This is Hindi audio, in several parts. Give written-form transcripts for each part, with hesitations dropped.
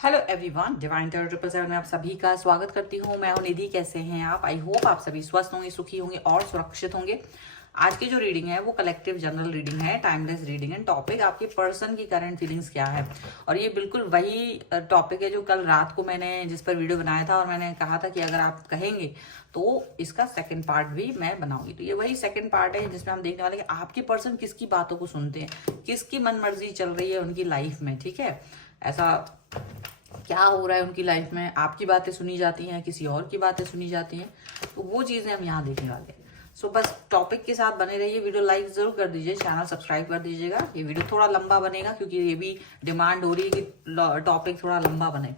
हेलो एवरीवन, डिवाइन टेरर 777 में आप सभी का स्वागत करती हूँ। मैं हूँ निधि। कैसे हैं आप? आई होप आप सभी स्वस्थ होंगे, सुखी होंगे और सुरक्षित होंगे। आज की जो रीडिंग है वो कलेक्टिव जनरल रीडिंग है, टाइमलेस रीडिंग है। टॉपिक आपके पर्सन की करंट फीलिंग्स क्या है, और ये बिल्कुल वही टॉपिक है जो कल रात को मैंने जिस पर वीडियो बनाया था, और मैंने कहा था कि अगर आप कहेंगे तो इसका सेकंड पार्ट भी मैं बनाऊंगी। तो ये वही सेकंड पार्ट है जिसमें हम देखने वाले हैं कि आपके पर्सन किसकी बातों को सुनते हैं, किसकी मन मर्जी चल रही है उनकी लाइफ में। ठीक है, ऐसा क्या हो रहा है उनकी लाइफ में, आपकी बातें सुनी जाती हैं, किसी और की बातें सुनी जाती हैं, तो वो चीजें हम यहाँ देखने वाले हैं। सो बस टॉपिक के साथ बने रहिए। वीडियो लाइक जरूर कर दीजिए, चैनल सब्सक्राइब कर दीजिएगा। ये वीडियो थोड़ा लंबा बनेगा क्योंकि ये भी डिमांड हो रही है कि टॉपिक थोड़ा लंबा बने।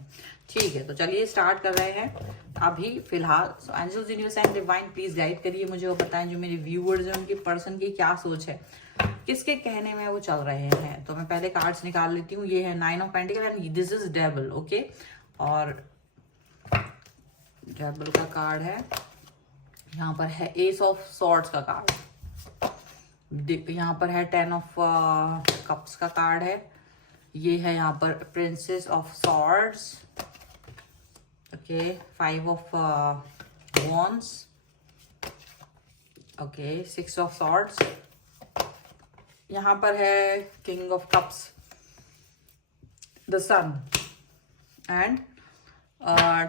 ठीक है, तो चलिए स्टार्ट कर रहे हैं अभी फिलहाल। So angels universe and divine please guide करिए मुझे और बताएं जो मेरे व्यूअर्स हैं उनके पर्सन की क्या सोच है, किसके कहने में वो चल रहे हैं। तो मैं पहले कार्ड्स निकाल लेती हूँ। ये है 9 of pentacle and this is devil. Okay, और डेविल का कार्ड है, यहाँ पर है एस ऑफ सॉर्ड्स का कार्ड, यहाँ पर है 10 ऑफ कप्स का कार्ड है, ये है यहाँ पर princess of swords. Okay, 5 of wands. Okay, 6 of swords, यहाँ पर है king of cups, the sun and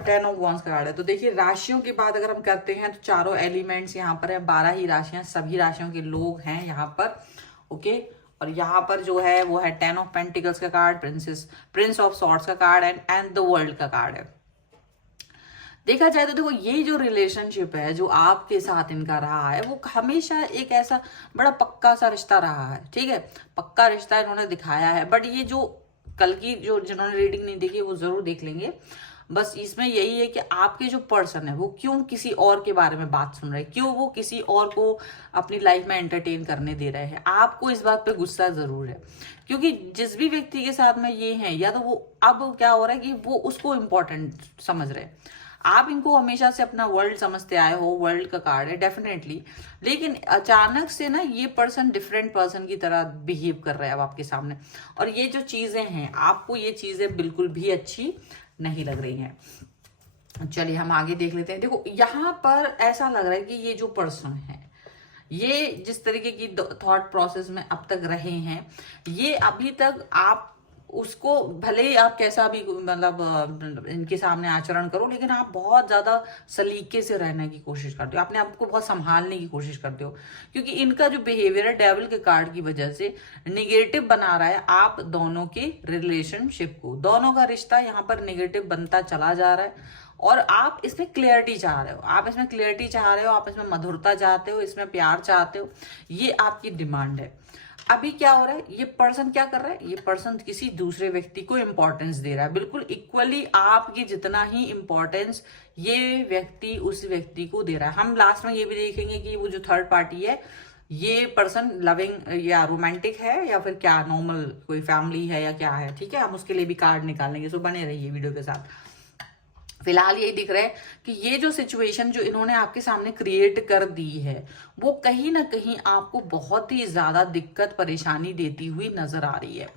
10 of wands का कार्ड है। तो देखिए राशियों की बात अगर हम करते हैं तो चारों एलिमेंट्स यहाँ पर है, 12 ही राशियां, सभी राशियों के लोग हैं यहाँ पर। ओके, और यहाँ पर जो है वो है 10 ऑफ पेंटिकल्स का कार्ड, प्रिंस ऑफ सॉर्ड्स का कार्ड एंड द वर्ल्ड का कार्ड है। देखा जाए तो देखो ये जो रिलेशनशिप है जो आपके साथ इनका रहा है वो हमेशा एक ऐसा बड़ा पक्का सा रिश्ता रहा है। ठीक है, पक्का रिश्ता इन्होंने दिखाया है। बट ये जो कल की जो जिन्होंने रीडिंग नहीं देखी वो जरूर देख लेंगे। बस इसमें यही है कि आपके जो पर्सन है वो क्यों किसी और के बारे में बात सुन रहे हैं, क्यों वो किसी और को अपनी लाइफ में एंटरटेन करने दे रहे हैं। आपको इस बात पे गुस्सा जरूर है क्योंकि जिस भी व्यक्ति के साथ में ये है, या तो वो अब क्या हो रहा है कि वो उसको इम्पोर्टेंट समझ रहे हैं। आप इनको हमेशा से अपना वर्ल्ड समझते आए हो, वर्ल्ड का कार्ड है डेफिनेटली, लेकिन अचानक से ना ये पर्सन डिफरेंट पर्सन की तरह बिहेव कर रहा है अब आपके सामने। और ये जो चीजें हैं आपको ये चीजें बिल्कुल भी अच्छी नहीं लग रही हैं। चलिए हम आगे देख लेते हैं। देखो यहाँ पर ऐसा लग रहा है कि ये जो पर्सन है ये जिस तरीके की थॉट प्रोसेस में अब तक रहे हैं, ये अभी तक आप उसको भले ही आप कैसा भी मतलब इनके सामने आचरण करो, लेकिन आप बहुत ज्यादा सलीके से रहने की कोशिश करते हो, अपने आप को बहुत संभालने की कोशिश करते हो, क्योंकि इनका जो बिहेवियर है डेविल के कार्ड की वजह से निगेटिव बना रहा है आप दोनों के रिलेशनशिप को। दोनों का रिश्ता यहाँ पर निगेटिव बनता चला जा रहा है और आप इसमें क्लियरिटी चाह रहे हो, आप इसमें क्लियरिटी चाह रहे हो, आप इसमें मधुरता चाहते हो, इसमें प्यार चाहते हो। ये आपकी डिमांड है। अभी क्या हो रहा है, ये पर्सन क्या कर रहा है, ये पर्सन किसी दूसरे व्यक्ति को इंपॉर्टेंस दे रहा है, बिल्कुल इक्वली आपकी जितना ही इंपॉर्टेंस ये व्यक्ति उस व्यक्ति को दे रहा है। हम लास्ट में ये भी देखेंगे कि वो जो थर्ड पार्टी है ये पर्सन लविंग या रोमांटिक है या फिर क्या नॉर्मल कोई फैमिली है या क्या है। ठीक है, हम उसके लिए भी कार्ड निकालेंगे, सो बने रहिए वीडियो के साथ। फिलहाल यही दिख रहा है कि ये जो सिचुएशन जो इन्होंने आपके सामने क्रिएट कर दी है वो कहीं ना कहीं आपको बहुत ही ज्यादा दिक्कत परेशानी देती हुई नजर आ रही है।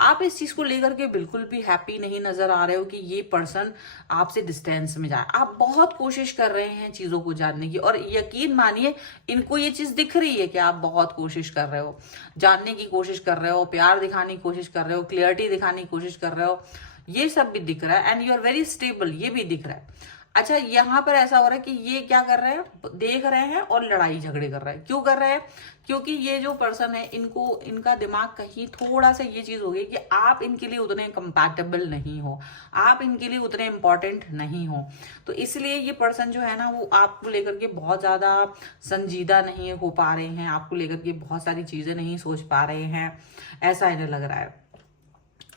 आप इस चीज को लेकर के बिल्कुल भी हैप्पी नहीं नजर आ रहे हो कि ये पर्सन आपसे डिस्टेंस में जाए। आप बहुत कोशिश कर रहे हैं चीजों को जानने की, और यकीन मानिए इनको ये चीज दिख रही है कि आप बहुत कोशिश कर रहे हो, जानने की कोशिश कर रहे हो, प्यार दिखाने की कोशिश कर रहे हो, क्लियरिटी दिखाने की कोशिश कर रहे हो। ये सब भी दिख रहा है and you are very stable, ये भी दिख रहा है। अच्छा, यहाँ पर ऐसा हो रहा है कि ये क्या कर रहे हैं, देख रहे हैं और लड़ाई झगड़े कर रहे हैं। क्यों कर रहे हैं? क्योंकि ये जो पर्सन है इनको इनका दिमाग कहीं थोड़ा सा ये चीज हो गई कि आप इनके लिए उतने कंपैटिबल नहीं हो, आप इनके लिए उतने इंपॉर्टेंट नहीं हो। तो इसलिए ये पर्सन जो है ना वो आपको लेकर के बहुत ज्यादा संजीदा नहीं हो पा रहे हैं, आपको लेकर के बहुत सारी चीजें नहीं सोच पा रहे हैं, ऐसा इन्हें लग रहा है।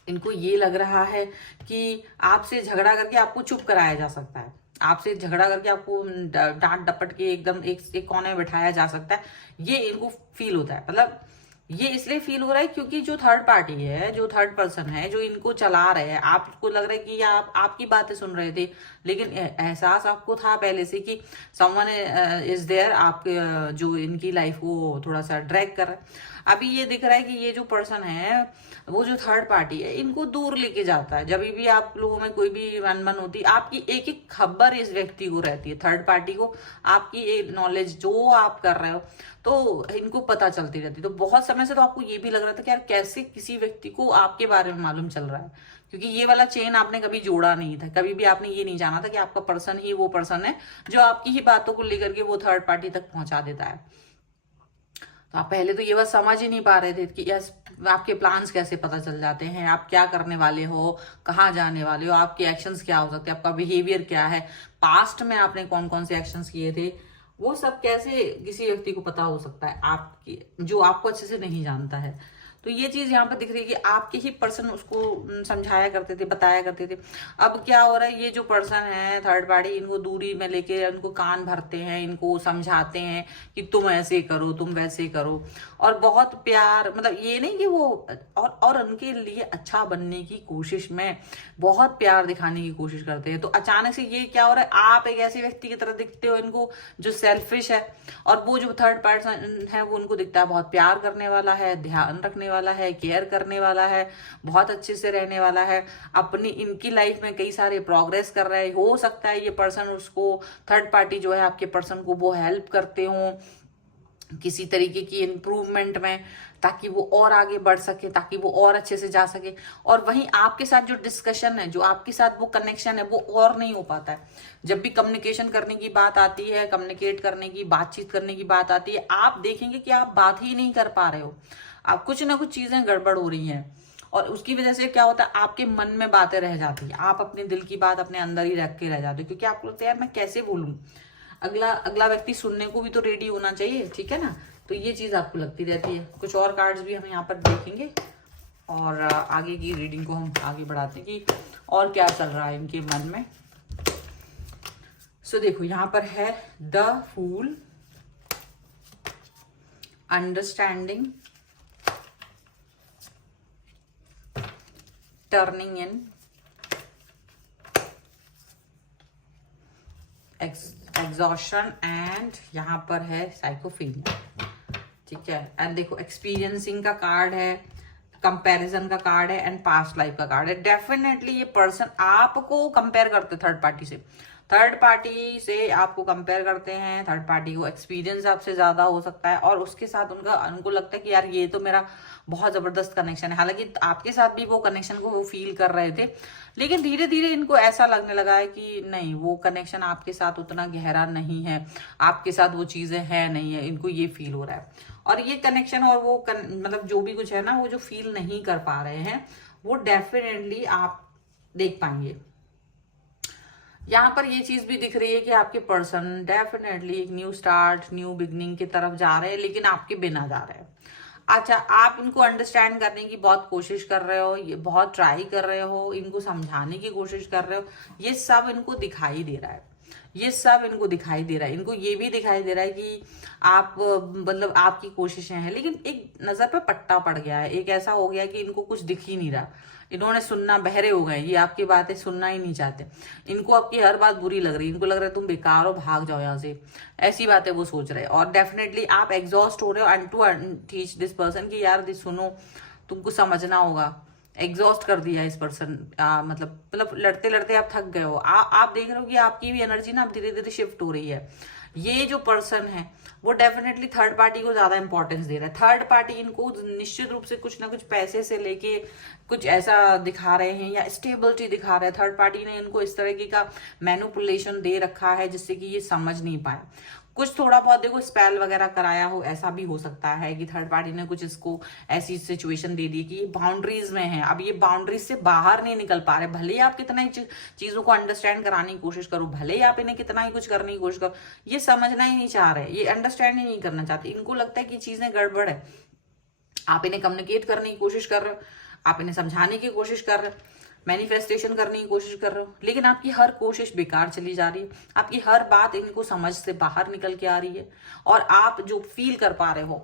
इनको ये लग रहा है कि आपसे झगड़ा करके आपको चुप कराया जा सकता है, आपसे झगड़ा करके आपको डांट डपट के एकदम एक कोने में बिठाया जा सकता है। ये इनको फील होता है, मतलब ये इसलिए फील हो रहा है क्योंकि जो थर्ड पार्टी है, जो थर्ड पर्सन है, जो इनको चला रहे हैं, आपको लग रहा है कि ये आपकी बातें सुन रहे थे, लेकिन एहसास आपको था पहले से कि समवन इज देयर, आपके जो इनकी लाइफ को थोड़ा सा ड्रैग कर रहा है। अभी ये दिख रहा है कि ये जो पर्सन है वो जो थर्ड पार्टी है इनको दूर लेके जाता है। जब भी आप लोगों में कोई भी अनबन होती है, आपकी एक एक खबर इस व्यक्ति को रहती है, थर्ड पार्टी को आपकी एक नॉलेज जो आप कर रहे हो तो इनको पता चलती रहती है। तो बहुत समय से तो आपको ये भी लग रहा था कि यार कैसे किसी व्यक्ति को आपके बारे में मालूम चल रहा है, क्योंकि ये वाला चेन आपने कभी जोड़ा नहीं था, कभी भी आपने ये नहीं जाना था कि आपका पर्सन ही वो पर्सन है जो आपकी ही बातों को लेकर के वो थर्ड पार्टी तक पहुंचा देता है। तो आप पहले तो ये बात समझ ही नहीं पा रहे थे कि यस आपके प्लान्स कैसे पता चल जाते हैं, आप क्या करने वाले हो, कहाँ जाने वाले हो, आपके एक्शंस क्या हो सकते हैं, आपका बिहेवियर क्या है, पास्ट में आपने कौन कौन से एक्शंस किए थे, वो सब कैसे किसी व्यक्ति को पता हो सकता है आपकी जो आपको अच्छे से नहीं जानता है। तो ये चीज यहाँ पर दिख रही है कि आपके ही पर्सन उसको समझाया करते थे, बताया करते थे। अब क्या हो रहा है, ये जो पर्सन है थर्ड पार्टी इनको दूरी में लेके उनको कान भरते हैं, इनको समझाते हैं कि तुम ऐसे करो, तुम वैसे करो, और बहुत प्यार, मतलब ये नहीं कि वो और उनके लिए अच्छा बनने की कोशिश में बहुत प्यार दिखाने की कोशिश करते हैं। तो अचानक से ये क्या हो रहा है, आप एक ऐसे व्यक्ति की तरह दिखते हो इनको जो सेल्फिश है, और वो जो थर्ड पर्सन है वो उनको दिखता है बहुत प्यार करने वाला है, ध्यान रखने वाला है, केयर करने वाला है, बहुत अच्छे से रहने वाला है, अपनी इनकी लाइफ में कई सारे प्रोग्रेस कर रहा है। हो सकता है ये पर्सन उसको थर्ड पार्टी जो है आपके पर्सन को वो हेल्प करते हो किसी तरीके की इम्प्रूवमेंट में, ताकि वो और आगे बढ़ सके, ताकि वो और अच्छे से जा सके। और वहीं आपके साथ जो डिस्कशन है, जो आपके साथ वो कनेक्शन है, वो और नहीं हो पाता है। जब भी कम्युनिकेशन करने की बात आती है, कम्युनिकेट करने की, बातचीत करने की बात आती है, आप देखेंगे कि आप बात ही नहीं कर पा रहे हो, आप कुछ ना कुछ चीजें गड़बड़ हो रही हैं, और उसकी वजह से क्या होता है, आपके मन में बातें रह जाती है, आप अपने दिल की बात अपने अंदर ही रख के रह जाते हो, क्योंकि आपको लगता है यार मैं कैसे बोलूं, अगला व्यक्ति सुनने को भी तो रेडी होना चाहिए, ठीक है ना। तो ये चीज आपको लगती रहती है। कुछ और कार्ड्स भी हम यहाँ पर देखेंगे और आगे की रीडिंग को हम आगे बढ़ाते हैं कि और क्या चल रहा है इनके मन में। सो देखो यहाँ पर है the fool, understanding, turning in, exhaustion, and यहाँ पर है साइकोफीलिया, ठीक है। एंड देखो एक्सपीरियंसिंग का कार्ड है, कंपैरिजन का कार्ड है, एंड पास्ट लाइफ का कार्ड है। डेफिनेटली ये पर्सन आपको कंपेयर करते थर्ड पार्टी से, थर्ड पार्टी से आपको कंपेयर करते हैं, थर्ड पार्टी को एक्सपीरियंस आपसे ज्यादा हो सकता है, और उसके साथ उनको लगता है कि यार ये तो मेरा बहुत जबरदस्त कनेक्शन है। हालांकि आपके साथ भी वो कनेक्शन को वो फील कर रहे थे, लेकिन धीरे धीरे इनको ऐसा लगने लगा है कि नहीं, वो कनेक्शन आपके साथ उतना गहरा नहीं है, आपके साथ वो चीजें हैं नहीं है, इनको ये फील हो रहा है। और ये कनेक्शन और वो मतलब जो भी कुछ है ना, वो जो फील नहीं कर पा रहे हैं वो डेफिनेटली आप देख पाएंगे। यहाँ पर ये चीज भी दिख रही है कि आपके पर्सन डेफिनेटली एक न्यू स्टार्ट, न्यू बिगनिंग की तरफ जा रहे हैं, लेकिन आपके बिना जा रहे हैं। अच्छा, आप इनको अंडरस्टैंड करने की बहुत कोशिश कर रहे हो, ये बहुत ट्राई कर रहे हो, इनको समझाने की कोशिश कर रहे हो, ये सब इनको दिखाई दे रहा है, ये सब इनको दिखाई दे रहा है। इनको ये भी दिखाई दे रहा है कि आप मतलब आपकी कोशिशें हैं, लेकिन एक नजर पे पट्टा पड़ गया है, एक ऐसा हो गया कि इनको कुछ दिख ही नहीं रहा, इन्होंने सुनना, बहरे हो गए, ये आपकी बातें सुनना ही नहीं चाहते, इनको आपकी हर बात बुरी लग रही है, इनको लग रहा है तुम बेकार हो, भाग जाओ यहाँ से, ऐसी बातें वो सोच रहे हैं। और डेफिनेटली आप एग्जॉस्ट हो रहे हो and to teach this person कि यार दिस सुनो, तुमको समझना होगा। एग्जॉस्ट कर दिया इस पर्सन, मतलब लड़ते लड़ते आप थक गए हो। आप देख रहे हो कि आपकी भी एनर्जी ना अब धीरे धीरे शिफ्ट हो रही है। ये जो पर्सन है वो डेफिनेटली थर्ड पार्टी को ज्यादा इंपॉर्टेंस दे रहा है। थर्ड पार्टी इनको निश्चित रूप से कुछ ना कुछ पैसे से लेके कुछ ऐसा दिखा रहे हैं या स्टेबिलिटी दिखा रहे हैं। थर्ड पार्टी ने इनको इस तरीके का मैनिपुलेशन दे रखा है जिससे कि ये समझ नहीं पाए। कुछ थोड़ा बहुत देखो स्पेल वगैरह कराया हो, ऐसा भी हो सकता है कि थर्ड पार्टी ने कुछ इसको ऐसी सिचुएशन दे दी कि ये बाउंड्रीज में है, अब ये बाउंड्रीज से बाहर नहीं निकल पा रहे। भले ही आप कितना ही चीजों को अंडरस्टैंड कराने की कोशिश करो, भले ही आप इन्हें कितना ही कुछ करने की कोशिश करो, ये समझना ही नहीं चाह रहे, ये अंडरस्टैंड ही नहीं करना चाहते। इनको लगता है कि चीजें गड़बड़ है। आप इन्हें कम्युनिकेट करने की कोशिश कर रहे हो, आप इन्हें समझाने की कोशिश कर रहे हो, मैनिफेस्टेशन करने की कोशिश कर रहे हो, लेकिन आपकी हर कोशिश बेकार चली जा रही है। आपकी हर बात इनको समझ से बाहर निकल के आ रही है, और आप जो फील कर पा रहे हो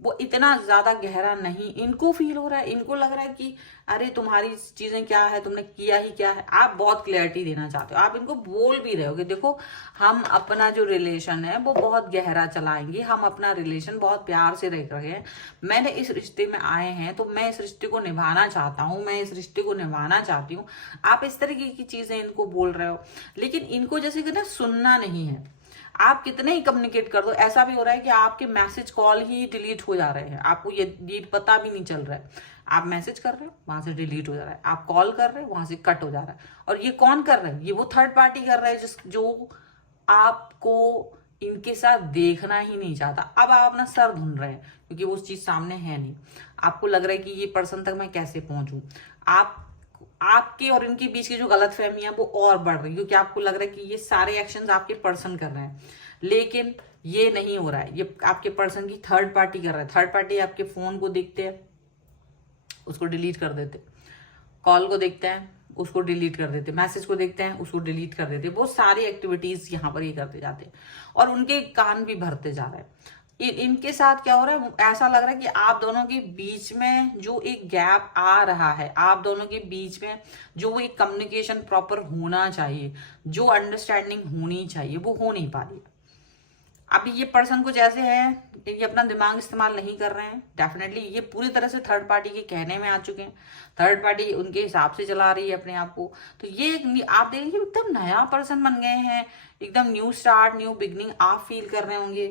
वो इतना ज्यादा गहरा नहीं इनको फील हो रहा है। इनको लग रहा है कि अरे तुम्हारी चीजें क्या है, तुमने किया ही क्या है। आप बहुत क्लैरिटी देना चाहते हो, आप इनको बोल भी रहे हो कि देखो हम अपना जो रिलेशन है वो बहुत गहरा चलाएंगे, हम अपना रिलेशन बहुत प्यार से रख रहे हैं, मैंने इस रिश्ते में आए हैं तो मैं इस रिश्ते को निभाना चाहता हूँ, मैं इस रिश्ते को निभाना चाहती हूँ। आप इस तरीके की चीजें इनको बोल रहे हो, लेकिन इनको जैसे कि ना सुनना नहीं है। आप कितने ही कम्युनिकेट कर दो, ऐसा भी हो रहा है कि आपके मैसेज कॉल ही डिलीट हो जा रहे हैं, आपको ये पता भी नहीं चल रहा है। आप मैसेज कर रहे हो वहां से डिलीट हो जा रहा है, आप कॉल कर रहे हो वहां से कट हो जा रहा है। और ये कौन कर रहा है? ये वो थर्ड पार्टी कर रहा है जो आपको इनके साथ देखना ही नहीं चाहता। अब आप अपना सर ढूंढ रहे हैं क्योंकि वो चीज सामने है नहीं। आपको लग रहा है कि ये पर्सन तक मैं कैसे पहुंचूं। आप आपके और इनके बीच की जो गलत फहमी है वो और बढ़ रही है, क्योंकि आपको लग रहा है कि ये सारे एक्शंस आपके पर्सन कर रहे हैं, लेकिन ये नहीं हो रहा है, ये आपके पर्सन की थर्ड पार्टी कर रहा है। थर्ड पार्टी आपके फोन को देखते हैं, उसको डिलीट कर देते, कॉल को देखते हैं उसको डिलीट कर देते, मैसेज को देखते हैं उसको डिलीट कर देते। बहुत सारी एक्टिविटीज यहाँ पर ये करते जाते हैं और उनके कान भी भरते जा रहे हैं। इनके साथ क्या हो रहा है, ऐसा लग रहा है कि आप दोनों के बीच में जो एक गैप आ रहा है, आप दोनों के बीच में जो वो एक कम्युनिकेशन प्रॉपर होना चाहिए, जो अंडरस्टैंडिंग होनी चाहिए, वो हो नहीं पा रही। अभी ये पर्सन कुछ ऐसे है, ये अपना दिमाग इस्तेमाल नहीं कर रहे हैं। डेफिनेटली ये पूरी तरह से थर्ड पार्टी के कहने में आ चुके हैं, थर्ड पार्टी उनके हिसाब से चला रही है अपने आप को। तो ये आप देखिए एकदम नया पर्सन बन गए हैं, एकदम न्यू स्टार्ट, न्यू बिगनिंग आप फील कर रहे होंगे।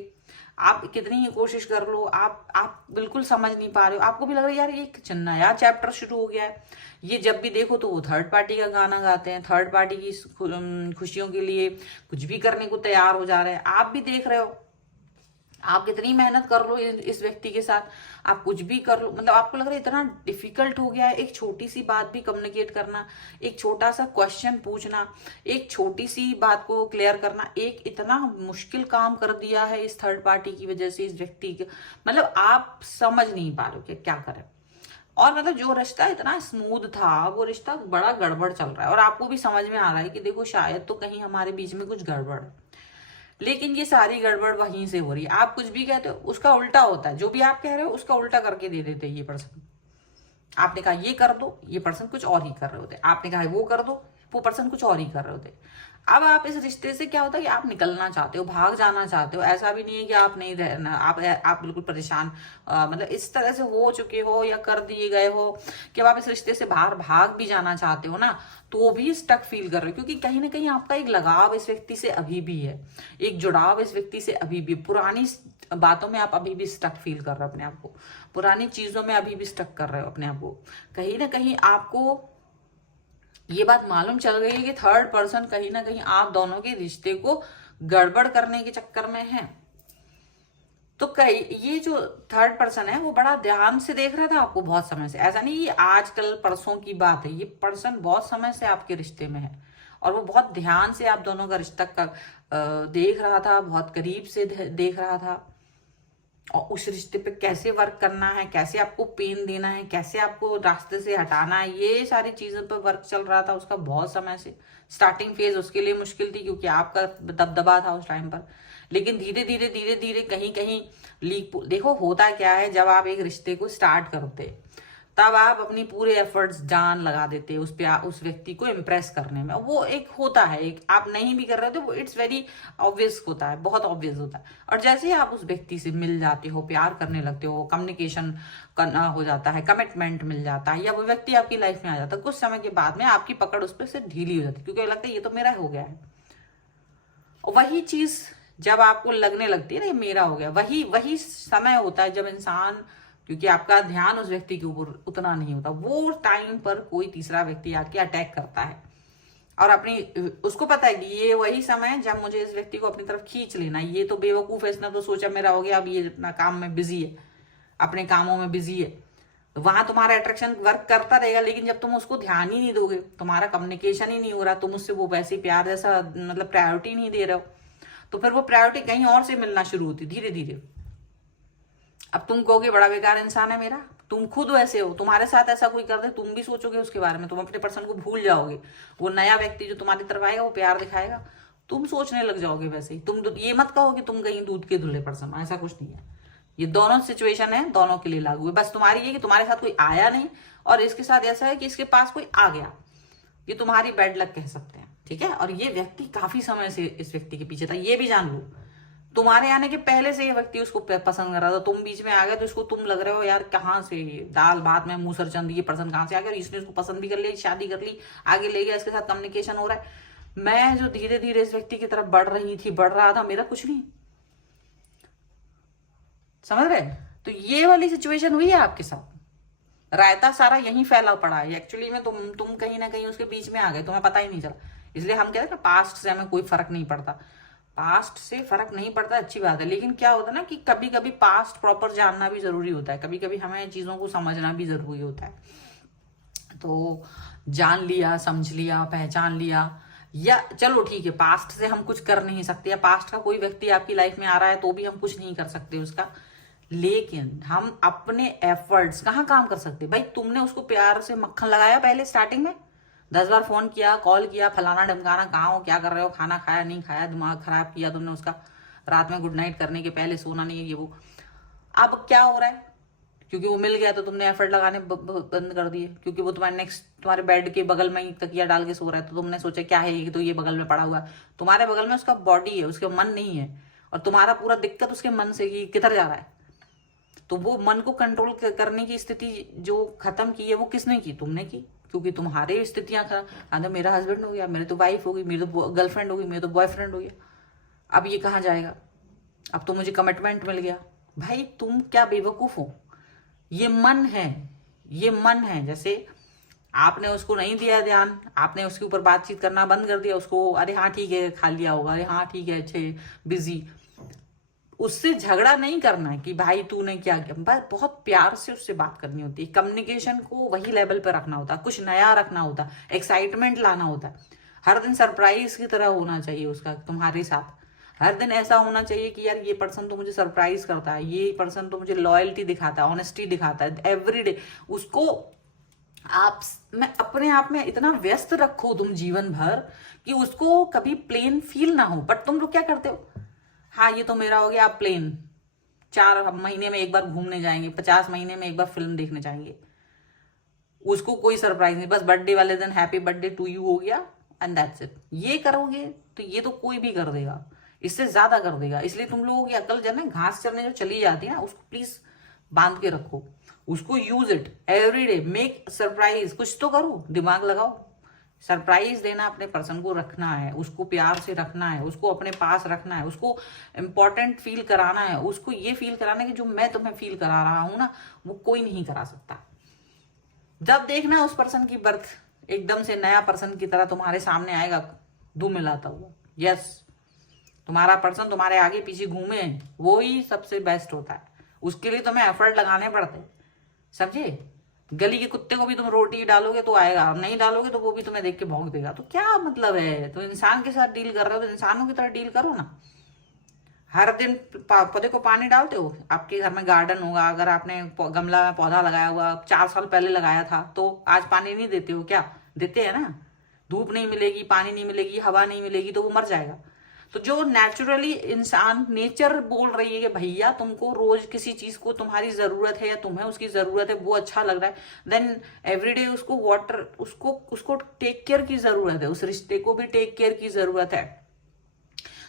आप कितनी ही कोशिश कर लो, आप बिल्कुल समझ नहीं पा रहे हो। आपको भी लग रहा है यार ये एक नया चैप्टर शुरू हो गया है। ये जब भी देखो तो वो थर्ड पार्टी का गाना गाते हैं, थर्ड पार्टी की खुशियों के लिए कुछ भी करने को तैयार हो जा रहे हैं। आप भी देख रहे हो, आप कितनी मेहनत कर लो इस व्यक्ति के साथ, आप कुछ भी कर लो, मतलब आपको लग रहा है इतना डिफिकल्ट हो गया है एक छोटी सी बात भी कम्युनिकेट करना, एक छोटा सा क्वेश्चन पूछना, एक छोटी सी बात को क्लियर करना, एक इतना मुश्किल काम कर दिया है इस थर्ड पार्टी की वजह से इस व्यक्ति के। मतलब आप समझ नहीं पा रहे हो कि क्या करें। और मतलब जो रिश्ता इतना स्मूथ था वो रिश्ता बड़ा गड़बड़ चल रहा है, और आपको भी समझ में आ रहा है कि देखो शायद तो कहीं हमारे बीच में कुछ गड़बड़ है, लेकिन ये सारी गड़बड़ वहीं से हो रही है। आप कुछ भी कहते हो उसका उल्टा होता है, जो भी आप कह रहे हो उसका उल्टा करके दे देते हैं ये पर्सन। आपने कहा ये कर दो, ये पर्सन कुछ और ही कर रहे होते, आपने कहा वो कर दो, वो पर्सन कुछ और ही कर रहे होते। अब आप इस रिश्ते से क्या होता है कि आप निकलना चाहते हो, भाग जाना चाहते हो। ऐसा भी नहीं है कि आप नहीं रहना, आप बिल्कुल परेशान मतलब इस तरह से हो चुके हो या कर दिए गए हो कि अब आप इस रिश्ते से बाहर भाग भी जाना चाहते हो ना, तो भी स्टक फील कर रहे हो, क्योंकि कहीं ना कहीं आपका एक लगाव इस व्यक्ति से अभी भी है, एक जुड़ाव इस व्यक्ति से अभी भी। पुरानी बातों में आप अभी भी स्टक फील कर रहे हो अपने आप को, पुरानी चीजों में अभी भी स्टक कर रहे हो अपने आप को। कहीं ना कहीं आपको ये बात मालूम चल गई है कि थर्ड पर्सन कहीं ना कहीं आप दोनों के रिश्ते को गड़बड़ करने के चक्कर में है। तो कई ये जो थर्ड पर्सन है वो बड़ा ध्यान से देख रहा था आपको बहुत समय से, ऐसा नहीं ये आजकल परसों की बात है, ये पर्सन बहुत समय से आपके रिश्ते में है और वो बहुत ध्यान से आप दोनों का रिश्ता का देख रहा था, बहुत करीब से देख रहा था। और उस रिश्ते पे कैसे वर्क करना है, कैसे आपको पेन देना है, कैसे आपको रास्ते से हटाना है, ये सारी चीजों पर वर्क चल रहा था उसका बहुत समय से। स्टार्टिंग फेज उसके लिए मुश्किल थी क्योंकि आपका दबदबा था उस टाइम पर, लेकिन धीरे धीरे धीरे धीरे कहीं कहीं लीक। देखो होता क्या है, जब आप एक रिश्ते को स्टार्ट करते तब आप अपनी पूरे एफर्ट्स जान लगा देते उस पे, उस व्यक्ति को इम्प्रेस करने में। वो एक होता है, एक आप नहीं भी कर रहे थे वो इट्स वेरी ऑब्वियस होता है, बहुत ऑब्वियस होता है। और जैसे ही आप उस व्यक्ति से मिल जाते हो, प्यार करने लगते हो, कम्युनिकेशन करना हो जाता है, कमिटमेंट मिल जाता है, या वो व्यक्ति आपकी लाइफ में आ जाता है, कुछ समय के बाद में आपकी पकड़ उस पर से ढीली हो जाती है, क्योंकि लगता है ये तो मेरा हो गया है। और वही चीज जब आपको लगने लगती है ना ये मेरा हो गया, वही वही समय होता है जब इंसान, क्योंकि आपका ध्यान उस व्यक्ति के ऊपर उतना नहीं होता, वो टाइम पर कोई तीसरा व्यक्ति आके अटैक करता है और अपनी उसको पता है कि ये वही समय है जब मुझे इस व्यक्ति को अपनी तरफ खींच लेना। ये तो बेवकूफ है, इसने तो सोचा मेरा हो गया, अब ये अपना काम में बिजी है, अपने कामों में बिजी है। तो वहां तुम्हारा अट्रैक्शन वर्क करता रहेगा, लेकिन जब तुम उसको ध्यान ही नहीं दोगे, तुम्हारा कम्युनिकेशन ही नहीं हो रहा, तुम उससे वो वैसे प्यार जैसा मतलब प्रायोरिटी नहीं दे रहे हो, तो फिर वो प्रायोरिटी कहीं और से मिलना शुरू होती धीरे धीरे। अब तुम कहोगे बड़ा बेकार इंसान है मेरा, तुम खुद वैसे हो, तुम्हारे साथ ऐसा कोई कर दे तुम भी सोचोगे उसके बारे में, तुम अपने पर्सन को भूल जाओगे। वो नया व्यक्ति जो तुम्हारी तरफ आएगा वो प्यार दिखाएगा, तुम सोचने लग जाओगे वैसे ही। तुम ये मत कहो कि तुम कहीं दूध के धुले पर्सन, ऐसा कुछ नहीं है। ये दोनों सिचुएशन है, दोनों के लिए लागू है। बस तुम्हारी ये कि तुम्हारे साथ कोई आया नहीं, और इसके साथ ऐसा है कि इसके पास कोई आ गया। ये तुम्हारी बैड लक कह सकते हैं, ठीक है। और ये व्यक्ति काफी समय से इस व्यक्ति के पीछे था, ये भी जान लो। तुम्हारे आने के पहले से ये व्यक्ति उसको पसंद कर रहा था, तुम बीच में आ गए तो इसको तुम लग रहे हो यार कहाँ से दाल भात में मूसर चंद, ये पर्सन कहाँ से आ गया, और इसने उसको पसंद भी कर लिया, शादी कर ली, आगे ले गया, इसके साथ कम्युनिकेशन हो रहा है। मैं जो धीरे धीरे इस व्यक्ति की तरफ बढ़ रहा था, मेरा कुछ नहीं, समझ रहे। तो ये वाली सिचुएशन हुई है आपके साथ, रायता सारा यहीं फैला पड़ा है। एक्चुअली में तुम कहीं ना कहीं उसके बीच में आ गए, तुम्हें पता ही नहीं चला। इसलिए हम कहते हैं ना, पास्ट से हमें कोई फर्क नहीं पड़ता। पास्ट से फर्क नहीं पड़ता, अच्छी बात है, लेकिन क्या होता है ना कि कभी कभी पास्ट प्रॉपर जानना भी जरूरी होता है, कभी कभी हमें चीजों को समझना भी जरूरी होता है। तो जान लिया, समझ लिया, पहचान लिया, या चलो ठीक है, पास्ट से हम कुछ कर नहीं सकते, या पास्ट का कोई व्यक्ति आपकी लाइफ में आ रहा है तो भी हम कुछ नहीं कर सकते उसका, लेकिन हम अपने एफर्ट्स कहाँ काम कर सकते। भाई तुमने उसको प्यार से मक्खन लगाया पहले स्टार्टिंग में, 10 बार फोन किया, कॉल किया, फलाना ढमकाना, कहाँ हो, क्या कर रहे हो, खाना खाया नहीं खाया, दिमाग खराब किया तुमने उसका, रात में गुड नाइट करने के पहले सोना नहीं है, ये वो। अब क्या हो रहा है, क्योंकि वो मिल गया तो तुमने एफर्ट लगाने बंद कर दिए, क्योंकि वो तुम्हारे नेक्स्ट तुम्हारे बेड के बगल में ही तकिया डाल के सो रहा है, तो तुमने सोचा क्या है ये, तो ये बगल में पड़ा हुआ है। तुम्हारे बगल में उसका बॉडी है, उसका मन नहीं है, और तुम्हारा पूरा दिक्कत उसके मन से कि किधर जा रहा है। तो वो मन को कंट्रोल करने की स्थिति जो खत्म की है वो किसने की, तुमने की, क्योंकि तुम्हारे स्थितियां खत्म। मेरा हस्बैंड हो गया, मेरे तो वाइफ हो गई, मेरी तो गर्लफ्रेंड हो गई, मेरे तो बॉयफ्रेंड हो गया, अब ये कहाँ जाएगा, अब तो मुझे कमिटमेंट मिल गया। भाई तुम क्या बेवकूफ हो, ये मन है, ये मन है। जैसे आपने उसको नहीं दिया ध्यान, आपने उसके ऊपर बातचीत करना बंद कर दिया, उसको अरे हाँ ठीक है खा लिया होगा, अरे हाँ ठीक है अच्छे बिजी, उससे झगड़ा नहीं करना है कि भाई तूने क्या किया, बस बहुत प्यार से उससे बात करनी होती है। कम्युनिकेशन को वही लेवल पर रखना होता है, कुछ नया रखना होता है, एक्साइटमेंट लाना होता है, हर दिन सरप्राइज की तरह होना चाहिए उसका तुम्हारे साथ। हर दिन ऐसा होना चाहिए कि यार ये पर्सन तो मुझे सरप्राइज करता है, ये पर्सन तो मुझे लॉयल्टी दिखाता है, ऑनेस्टी दिखाता है एवरी डे। उसको आप मैं अपने आप में इतना व्यस्त रखो तुम जीवन भर कि उसको कभी प्लेन फील ना हो। बट तुम लोग क्या करते हो, हाँ ये तो मेरा हो गया, आप प्लेन 4 महीने में एक बार घूमने जाएंगे, 50 महीने में एक बार फिल्म देखने जाएंगे, उसको कोई सरप्राइज नहीं, बस बर्थडे वाले दिन हैप्पी बर्थडे टू यू हो गया एंड दैट्स इट। ये करोगे तो ये तो कोई भी कर देगा, इससे ज्यादा कर देगा। इसलिए तुम लोगों की अकल जो है घास चरने जो चली जाती है ना, उसको प्लीज बांध के रखो, उसको use it every day, make surprise, कुछ तो करो, दिमाग लगाओ। सरप्राइज देना अपने पर्सन को रखना है, उसको प्यार से रखना है, उसको अपने पास रखना है, उसको इम्पोर्टेंट फील कराना है, उसको ये फील कराना है कि जो मैं तुम्हें फील करा रहा हूं ना वो कोई नहीं करा सकता। जब देखना उस पर्सन की बर्थ एकदम से नया पर्सन की तरह तुम्हारे सामने आएगा धूम मिलाता हुआ, यस तुम्हारा पर्सन तुम्हारे आगे पीछे घूमे, वो ही सबसे बेस्ट होता है। उसके लिए तुम्हें एफर्ट लगाने पड़ते, समझे। गली के कुत्ते को भी तुम रोटी डालोगे तो आएगा, नहीं डालोगे तो वो भी तुम्हें देख के भौंक देगा। तो क्या मतलब है, तो इंसान के साथ डील कर रहे हो तो इंसानों की तरह डील करो ना। हर दिन पौधे को पानी डालते हो, आपके घर में गार्डन होगा, अगर आपने गमला में पौधा लगाया हुआ 4 साल पहले लगाया था तो आज पानी नहीं देते हो क्या, देते हैं ना। धूप नहीं मिलेगी, पानी नहीं मिलेगी, हवा नहीं मिलेगी तो वो मर जाएगा। तो जो नेचुरली इंसान नेचर बोल रही है कि भैया तुमको रोज किसी चीज को तुम्हारी जरूरत है या तुम्हें उसकी जरूरत है, वो अच्छा लग रहा है, देन एवरीडे उसको वाटर, उसको टेक केयर की जरूरत है, उस रिश्ते को भी टेक केयर की जरूरत है।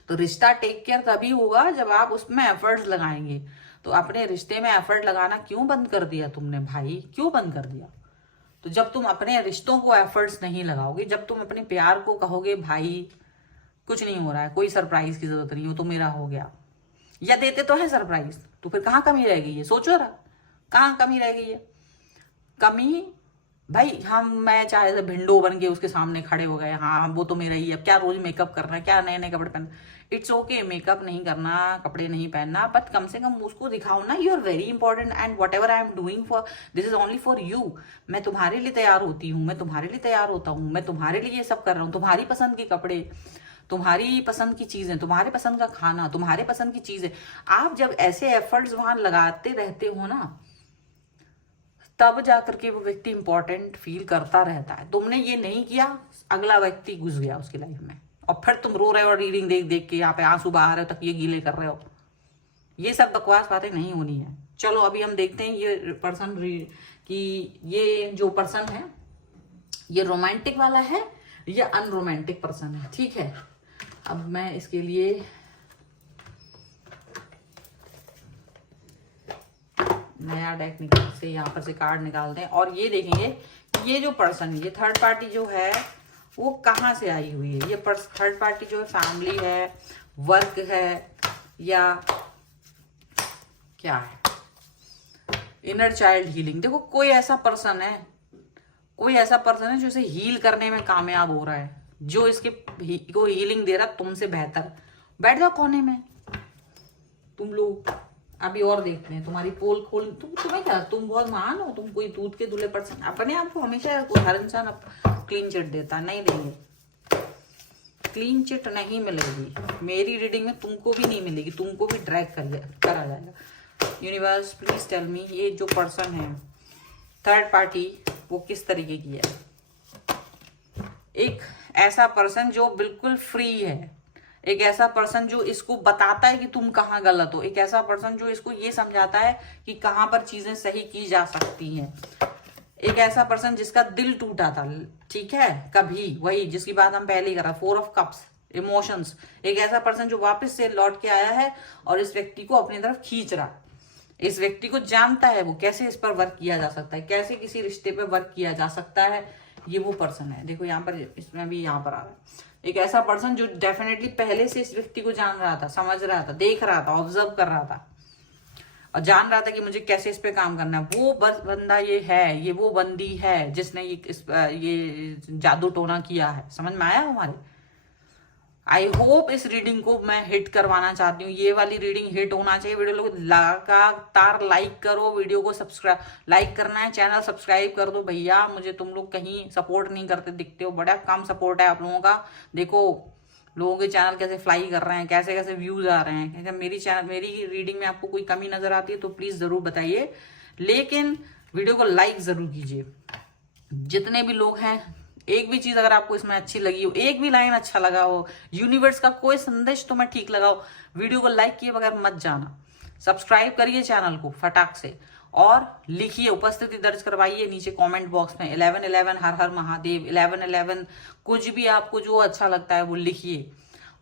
तो रिश्ता टेक केयर तभी होगा जब आप उसमें एफर्ट्स लगाएंगे। तो अपने रिश्ते में एफर्ट लगाना क्यों बंद कर दिया तुमने भाई, क्यों बंद कर दिया। तो जब तुम अपने रिश्तों को एफर्ट्स नहीं लगाओगे, जब तुम अपने प्यार को कहोगे भाई कुछ नहीं हो रहा है, कोई सरप्राइज की जरूरत नहीं, वो तो मेरा हो गया, या देते तो है सरप्राइज, तो फिर कहाँ कमी रह गई है, सोचो जरा कहाँ कमी रह गई है। कमी भाई मैं चाहे तो भिंडो बन के उसके सामने खड़े हो गए, हाँ वो तो मेरा ही है, अब क्या रोज मेकअप करना है, क्या नए नए कपड़े पहनना, इट्स ओके मेकअप नहीं करना, कपड़े नहीं पहनना, बट कम से कम उसको दिखाओ ना you are very important and whatever I am doing for this is only for you. मैं तुम्हारे लिए तैयार होती हूँ, मैं तुम्हारे लिए तैयार होता हूँ, मैं तुम्हारे लिए ये सब कर रहा हूँ, तुम्हारी पसंद के कपड़े, तुम्हारी पसंद की चीजें, तुम्हारे पसंद का खाना, तुम्हारे पसंद की चीजें। आप जब ऐसे एफर्ट्स वहां लगाते रहते हो ना, तब जाकर के वो व्यक्ति इंपॉर्टेंट फील करता रहता है। तुमने ये नहीं किया, अगला व्यक्ति घुस गया उसकी लाइफ में, और फिर तुम रो रहे हो और रीडिंग देख देख के यहाँ पे आंसू बहा रहे हो, तक ये गीले कर रहे हो। ये सब बकवास बातें नहीं होनी है। चलो अभी हम देखते हैं ये पर्सन कि ये जो पर्सन है ये रोमांटिक वाला है या अनरोमांटिक पर्सन है। ठीक है, अब मैं इसके लिए नया डेक निकाल से यहाँ पर से कार्ड निकालते हैं और ये देखेंगे ये जो पर्सन, ये थर्ड पार्टी जो है वो कहाँ से आई हुई है। ये थर्ड पार्टी जो है फैमिली है, वर्क है, या क्या है। इनर चाइल्ड हीलिंग, देखो कोई ऐसा पर्सन है, कोई ऐसा पर्सन है जो इसे हील करने में कामयाब हो रहा है, जो इसके को हीलिंग दे रहा तुमसे बेहतर। बैठ जाओ कोने में तुम लोग, अभी और देखते हैं तुम्हारी पोल खोल। तुम्हें क्या, तुम बहुत महान हो, तुम कोई दूध के दूल्हे पर्सन। अपने आप को हमेशा हर इंसान क्लीन चिट देता, नहीं देंगे, क्लीन चिट नहीं मिलेगी मेरी रीडिंग में, तुमको भी नहीं मिलेगी, तुमको भी ड्रैग करा जाएगा। यूनिवर्स प्लीज टेल मी ये जो पर्सन है थर्ड पार्टी वो किस तरीके की है। एक ऐसा पर्सन जो बिल्कुल फ्री है, एक ऐसा पर्सन जो इसको बताता है कि तुम कहाँ गलत हो, एक ऐसा पर्सन जो इसको ये समझाता है कि कहाँ पर चीजें सही की जा सकती हैं, एक ऐसा पर्सन जिसका दिल टूटा था, ठीक है, कभी, वही जिसकी बात हम पहले ही कर रहे, 4 ऑफ कप्स, इमोशंस। एक ऐसा पर्सन जो वापस से लौट के आया है और इस व्यक्ति को अपनी तरफ खींच रहा, इस व्यक्ति को जानता है वो कैसे इस पर वर्क किया जा सकता है, कैसे किसी रिश्ते पे वर्क किया जा सकता है। ये वो पर्सन है, देखो यहाँ पर, इसमें भी यहाँ पर आ रहा है एक ऐसा पर्सन जो डेफिनेटली पहले से इस व्यक्ति को जान रहा था, समझ रहा था, देख रहा था, ऑब्जर्व कर रहा था और जान रहा था कि मुझे कैसे इस पे काम करना है। वो बंदा ये है, ये वो बंदी है जिसने ये जादू टोना किया है। समझ में आया हमारे? आई होप इस रीडिंग को मैं हिट करवाना चाहती हूँ, ये वाली रीडिंग हिट होना चाहिए। वीडियो को लगातार लाइक करो, वीडियो को सब्सक्राइब, लाइक करना है, चैनल सब्सक्राइब कर दो भैया। मुझे तुम लोग कहीं सपोर्ट नहीं करते दिखते हो, बड़ा कम सपोर्ट है आप लोगों का। देखो लोगों के चैनल कैसे फ्लाई कर रहे हैं, कैसे कैसे व्यूज आ रहे हैं। मेरी रीडिंग में आपको कोई कमी नजर आती है तो प्लीज जरूर बताइए, लेकिन वीडियो को लाइक जरूर कीजिए। जितने भी लोग हैं, एक भी चीज अगर आपको इसमें अच्छी लगी हो, एक भी लाइन अच्छा लगा हो, यूनिवर्स का कोई संदेश तुम्हें ठीक लगा हो, वीडियो को लाइक किए बगैर मत जाना। सब्सक्राइब करिए चैनल को फटाक से और लिखिए, उपस्थिति दर्ज करवाइए नीचे कमेंट बॉक्स में 1111 हर हर महादेव, 1111 कुछ भी आपको जो अच्छा लगता है वो लिखिए।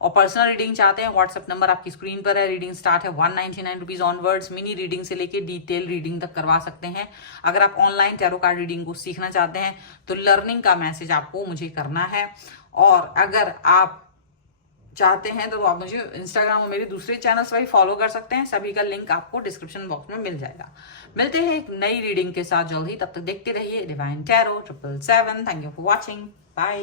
और पर्सनल रीडिंग चाहते हैं, व्हाट्सएप नंबर आपकी स्क्रीन पर है। रीडिंग स्टार्ट है 199 रुपीज ऑनवर्ड्स। मिनी रीडिंग से लेके डिटेल रीडिंग तक करवा सकते हैं। अगर आप ऑनलाइन टैरो कार्ड रीडिंग को सीखना चाहते हैं तो लर्निंग का मैसेज आपको मुझे करना है। और अगर आप चाहते हैं तो आप मुझे इंस्टाग्राम और मेरे दूसरे चैनल्स पर फॉलो कर सकते हैं, सभी का लिंक आपको डिस्क्रिप्शन बॉक्स में मिल जाएगा। मिलते हैं एक नई रीडिंग के साथ जल्द ही, तब तक देखते रहिए divine tarot 777। Thank you for watching, bye.